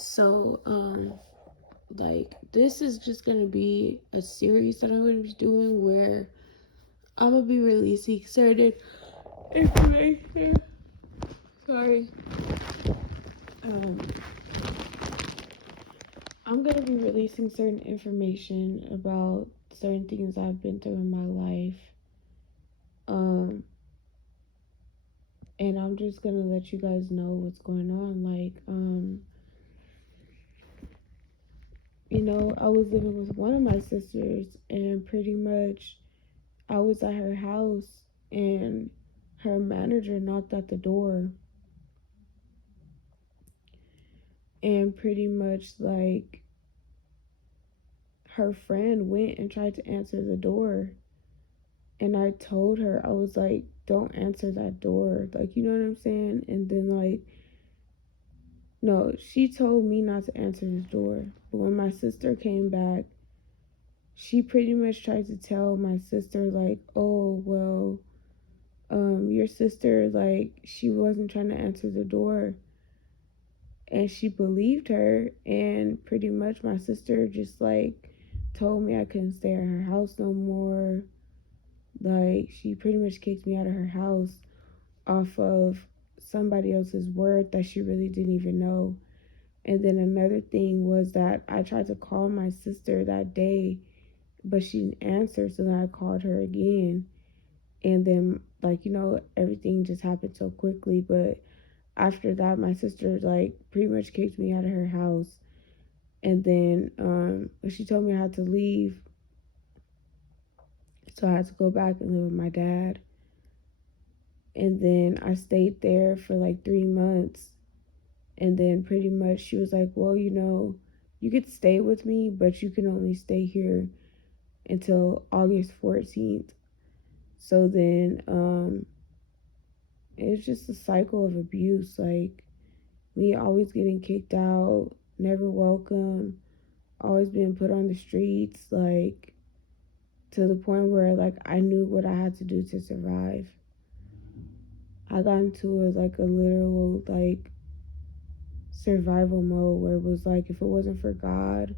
So, this is just gonna be a series that I'm gonna be doing where I'm gonna be releasing certain information. Sorry. Um, I'm gonna be releasing certain information about certain things I've been through in my life. Um, and I'm just gonna let you guys know what's going on. I was living with one of my sisters, and pretty much I was at her house, and her manager knocked at the door, and pretty much her friend went and tried to answer the door, and I told her, I was like, don't answer that door, like, you know what I'm saying? And then no, she told me not to answer the door. But when my sister came back, she pretty much tried to tell my sister, like, oh well, your sister, like, she wasn't trying to answer the door. And she believed her, and pretty much my sister just told me I couldn't stay at her house no more. Like, she pretty much kicked me out of her house off of somebody else's word that she really didn't even know. And then another thing was that I tried to call my sister that day, but she didn't answer, so then I called her again. And then, everything just happened so quickly. But after that, my sister, pretty much kicked me out of her house. And then she told me I had to leave, so I had to go back and live with my dad. And then I stayed there for like 3 months. And then pretty much she was like, well, you could stay with me, but you can only stay here until August 14th. So then it's just a cycle of abuse. Like, me always getting kicked out, never welcome, always being put on the streets, to the point where I knew what I had to do to survive. I got into a literal survival mode where it was like, if it wasn't for God,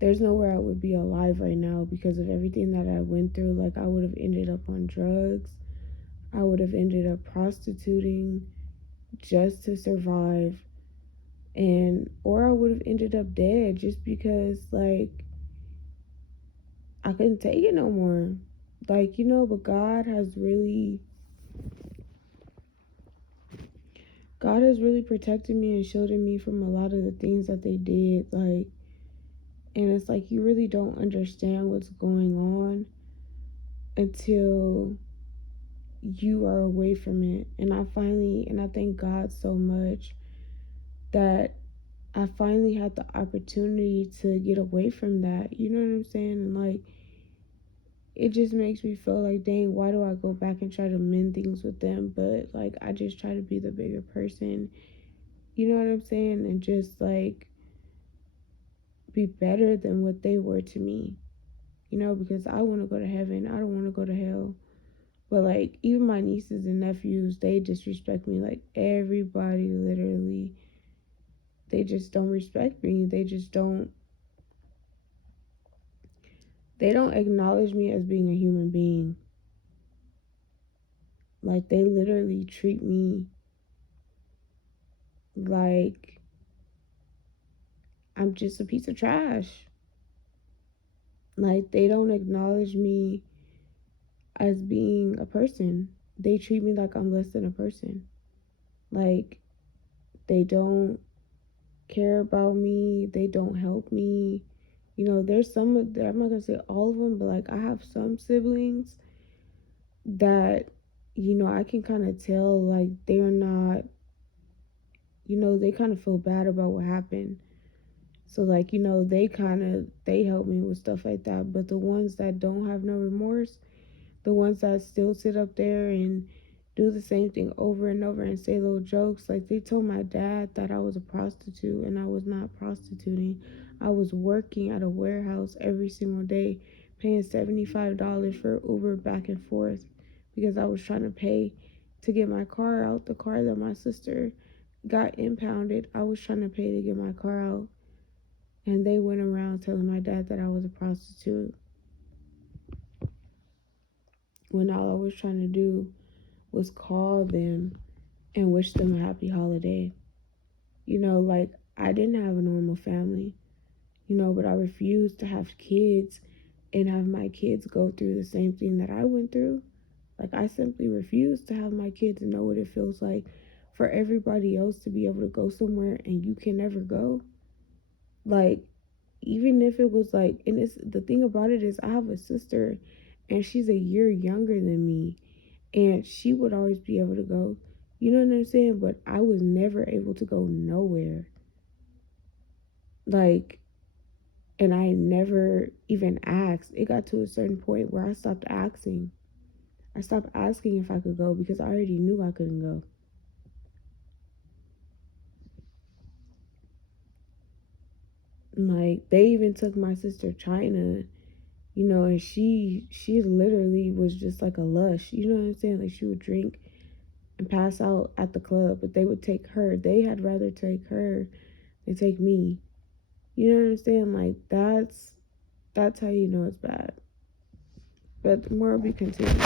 there's nowhere I would be alive right now because of everything that I went through. Like, I would have ended up on drugs. I would have ended up prostituting just to survive. Or I would have ended up dead just because I couldn't take it no more. But God has really protected me and shielded me from a lot of the things that they did. And it's like, you really don't understand what's going on until you are away from it. And I thank God so much that I finally had the opportunity to get away from that. You know what I'm saying? And it just makes me feel like, dang, why do I go back and try to mend things with them? But I just try to be the bigger person. You know what I'm saying? And just be better than what they were to me. Because I want to go to heaven. I don't want to go to hell. But even my nieces and nephews, they disrespect me. Like, everybody, literally, they just don't respect me. They don't acknowledge me as being a human being. Like, they literally treat me like I'm just a piece of trash. Like, they don't acknowledge me as being a person. They treat me like I'm less than a person. Like, they don't care about me. They don't help me. There's some of them, I'm not gonna say all of them, but I have some siblings that, I can kind of tell they're not, they kind of feel bad about what happened. So they help me with stuff like that. But the ones that don't have no remorse, the ones that still sit up there and do the same thing over and over and say little jokes, like they told my dad that I was a prostitute, and I was not prostituting. I was working at a warehouse every single day, paying $75 for Uber back and forth because I was trying to pay to get my car out, the car that my sister got impounded. I was trying to pay to get my car out, and they went around telling my dad that I was a prostitute, when all I was trying to do was call them and wish them a happy holiday. You know, like, I didn't have a normal family, you know, but I refused to have kids and have my kids go through the same thing that I went through. Like, I simply refuse to have my kids know what it feels like for everybody else to be able to go somewhere and you can never go. Like, even if it was like, and it's the thing about it is, I have a sister and she's a year younger than me, and she would always be able to go. You know what I'm saying? But I was never able to go nowhere. Like, and I never even asked. It got to a certain point where I stopped asking. I stopped asking if I could go because I already knew I couldn't go. Like, they even took my sister China, you know, and she literally was just like a lush. You know what I'm saying? Like, she would drink and pass out at the club, but they would take her. They had rather take her than take me. You know what I'm saying? Like, that's how you know it's bad. But the more we continue.